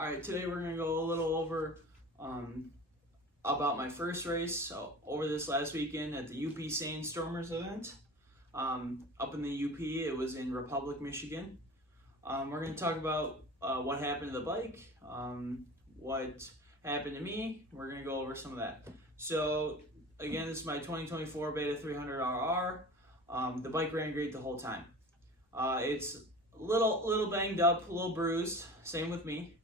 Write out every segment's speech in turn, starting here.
All right, today we're gonna go a little over about my first race over this last weekend at the upsandstomers event up in the UP. It was in Republic, Michigan. We're gonna talk about what happened to the bike, what happened to me. We're gonna go over some of that. So again, this is my 2024 Beta 300RR. The bike ran great the whole time. It's a little banged up, a little bruised. Same with me.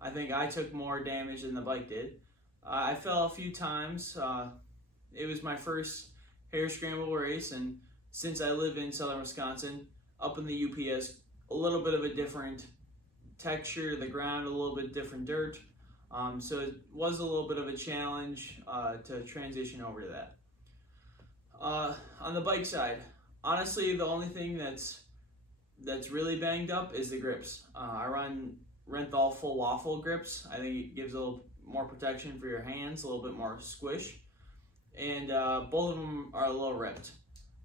I think I took more damage than the bike did. I fell a few times. It was my first harescramble race, and since I live in southern Wisconsin, up in the UP has a little bit of a different texture, the ground a little bit different dirt. So it was a little bit of a challenge to transition over to that. On the bike side, honestly, the only thing that's really banged up is the grips. I run Renthal full waffle grips. I think it gives a little more protection for your hands, a little bit more squish, and both of them are a little ripped.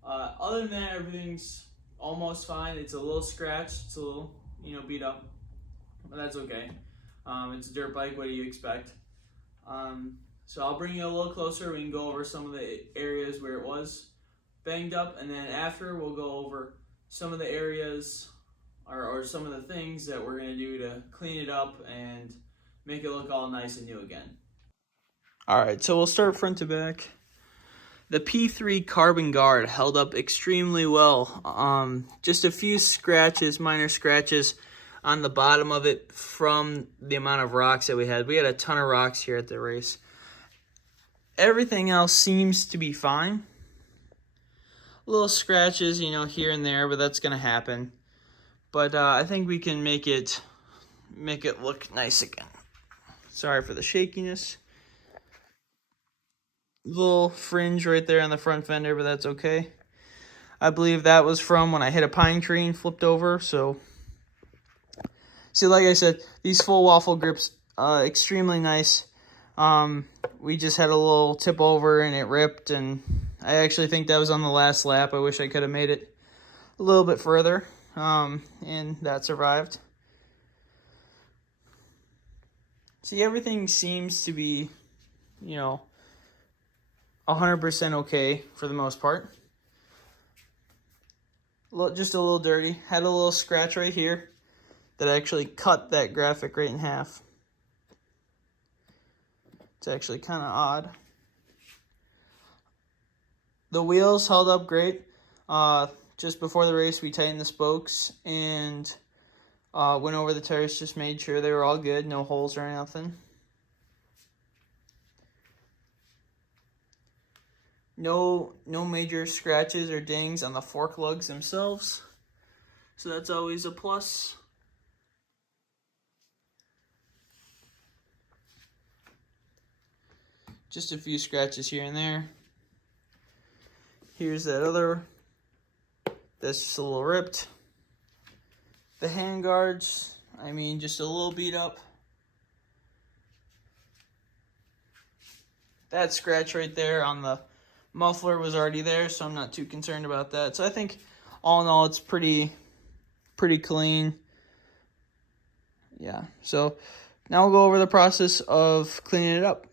Other than that, everything's almost fine. It's a little scratched, it's a little beat up, but that's okay. It's a dirt bike. What do you expect? So I'll bring you a little closer. We can go over some of the areas where it was banged up, and then after we'll go over some of the areas or some of the things that we're going to do to clean it up and make it look all nice and new again. All right, so we'll start front to back. The P3 carbon guard held up extremely well. Just a few scratches, minor scratches on the bottom of it from the amount of rocks that we had. We had a ton of rocks here at the race. Everything else seems to be fine. Little scratches, here and there, but that's going to happen. But I think we can make it look nice again. Sorry for the shakiness. Little fringe right there on the front fender, but that's okay. I believe that was from when I hit a pine tree and flipped over. So, see, like I said, these full waffle grips, extremely nice. We just had a little tip over and it ripped, and I actually think that was on the last lap. I wish I could have made it a little bit further, and that survived. See, everything seems to be, 100% okay for the most part. Just a little dirty. Had a little scratch right here that actually cut that graphic right in half. It's actually kind of odd. The wheels held up great. Just before the race, we tightened the spokes and went over the tires, just made sure they were all good, no holes or anything. No major scratches or dings on the fork lugs themselves, so that's always a plus. Just a few scratches here and there. Here's that other, that's just a little ripped. The hand guards, just a little beat up. That scratch right there on the muffler was already there, so I'm not too concerned about that. So I think all in all, it's pretty clean. Yeah, so now we'll go over the process of cleaning it up.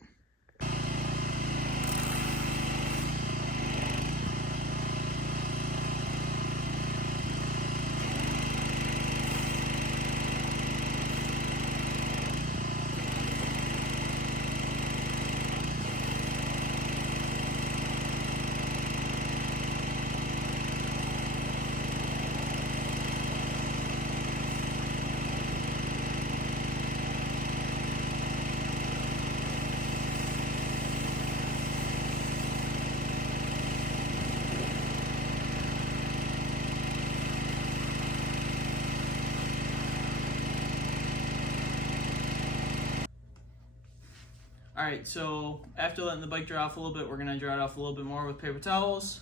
Alright, so after letting the bike dry off a little bit, we're going to dry it off a little bit more with paper towels.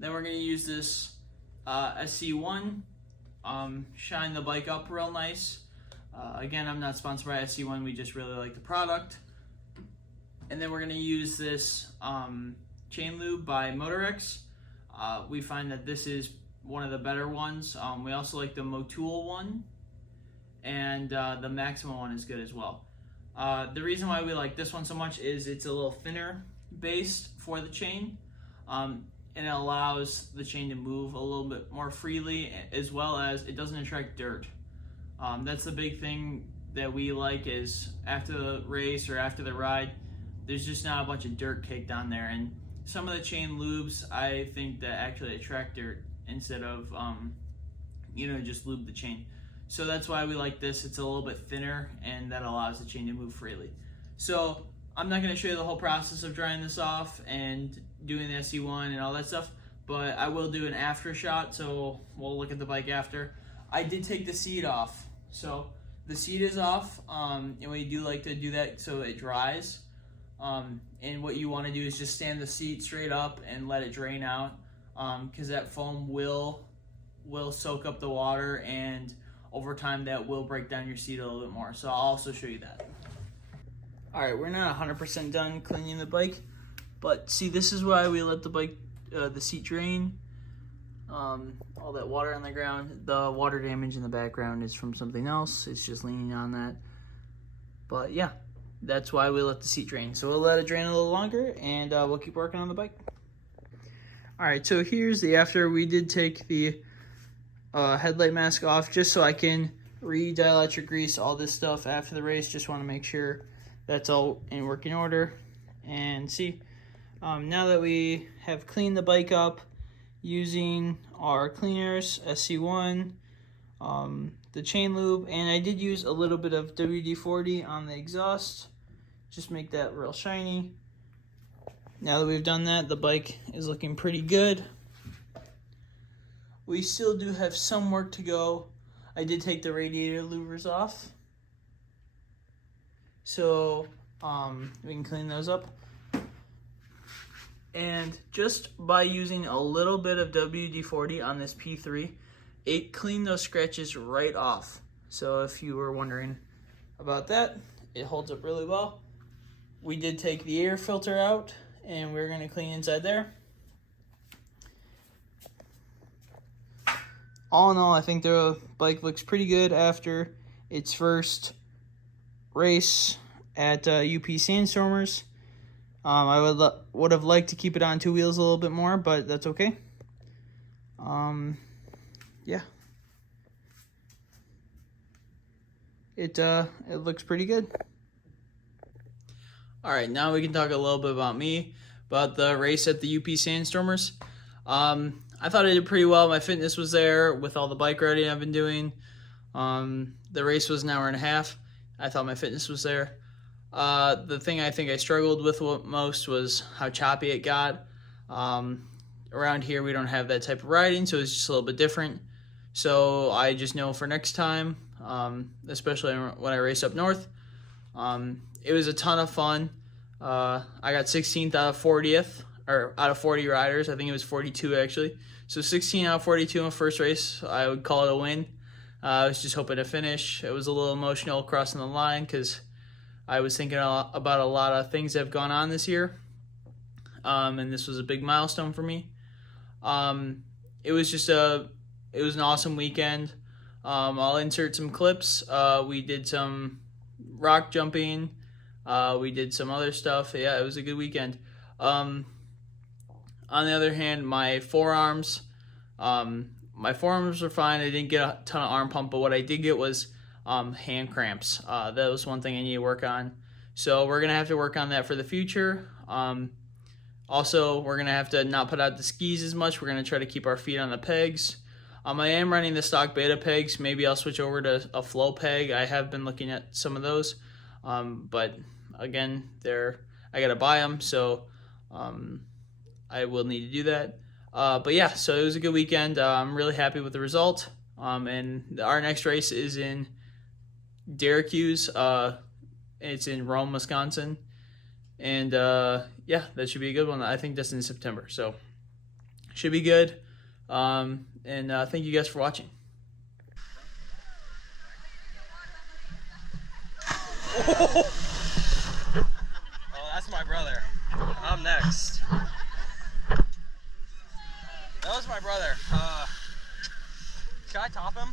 Then we're going to use this SC1, shine the bike up real nice. Again, I'm not sponsored by SC1, we just really like the product. And then we're going to use this chain lube by Motorex. We find that this is one of the better ones. We also like the Motul one. and the maximum one is good as well. The reason why we like this one so much is it's a little thinner based for the chain, and it allows the chain to move a little bit more freely, as well as it doesn't attract dirt. That's the big thing that we like, is after the race or after the ride, there's just not a bunch of dirt caked on there. And some of the chain lubes, I think, that actually attract dirt instead of just lube the chain. So that's why we like this. It's a little bit thinner, and that allows the chain to move freely. So I'm not going to show you the whole process of drying this off and doing the SE1 and all that stuff, but I will do an after shot, so we'll look at the bike after. I did take the seat off, so the seat is off, and we do like to do that so it dries. And what you want to do is just stand the seat straight up and let it drain out, because that foam will soak up the water, and over time that will break down your seat a little bit more. So I'll also show you that. Alright, we're not 100% done cleaning the bike, but see, this is why we let the seat drain. All that water on the ground. The water damage in the background is from something else. It's just leaning on that. But yeah, that's why we let the seat drain. So we'll let it drain a little longer, and we'll keep working on the bike. Alright, so here's the after. We did take the headlight mask off just so I can re-dielectric grease all this stuff after the race. Just want to make sure that's all in working order. And see, now that we have cleaned the bike up using our cleaners, SC1, the chain lube, and I did use a little bit of WD-40 on the exhaust, just make that real shiny. Now that we've done that, the bike is looking pretty good. We still do have some work to go. I did take the radiator louvers off, so we can clean those up. And just by using a little bit of WD-40 on this P3, it cleaned those scratches right off. So if you were wondering about that, it holds up really well. We did take the air filter out, and we're going to clean inside there. All in all, I think the bike looks pretty good after its first race at UP Sandstormers. I would have liked to keep it on two wheels a little bit more, but that's okay. Yeah. It looks pretty good. All right, now we can talk a little bit about me, about the race at the UP Sandstormers. I thought I did pretty well. My fitness was there with all the bike riding I've been doing. The race was an hour and a half. I thought my fitness was there. The thing I think I struggled with most was how choppy it got. Around here we don't have that type of riding, so it's just a little bit different. So I just know for next time, especially when I race up north, it was a ton of fun. I got 16th out of 40th, or out of 40 riders. I think it was 42 actually. So 16 out of 42 in the first race. I would call it a win. I was just hoping to finish. It was a little emotional crossing the line because I was thinking about a lot of things that have gone on this year, and this was a big milestone for me. It was an awesome weekend. I'll insert some clips. We did some rock jumping. We did some other stuff. Yeah, it was a good weekend. On the other hand, my forearms were fine. I didn't get a ton of arm pump, but what I did get was hand cramps. That was one thing I need to work on. So we're going to have to work on that for the future. Also, we're going to have to not put out the skis as much. We're going to try to keep our feet on the pegs. I am running the stock beta pegs. Maybe I'll switch over to a flow peg. I have been looking at some of those. But again, I got to buy them. So I will need to do that. But yeah, so it was a good weekend. I'm really happy with the result. And our next race is in Syracuse. It's in Rome, Wisconsin. And yeah, that should be a good one. I think that's in September. So should be good. And thank you guys for watching. Oh, that's my brother. I'm next. That was my brother. Should I top him?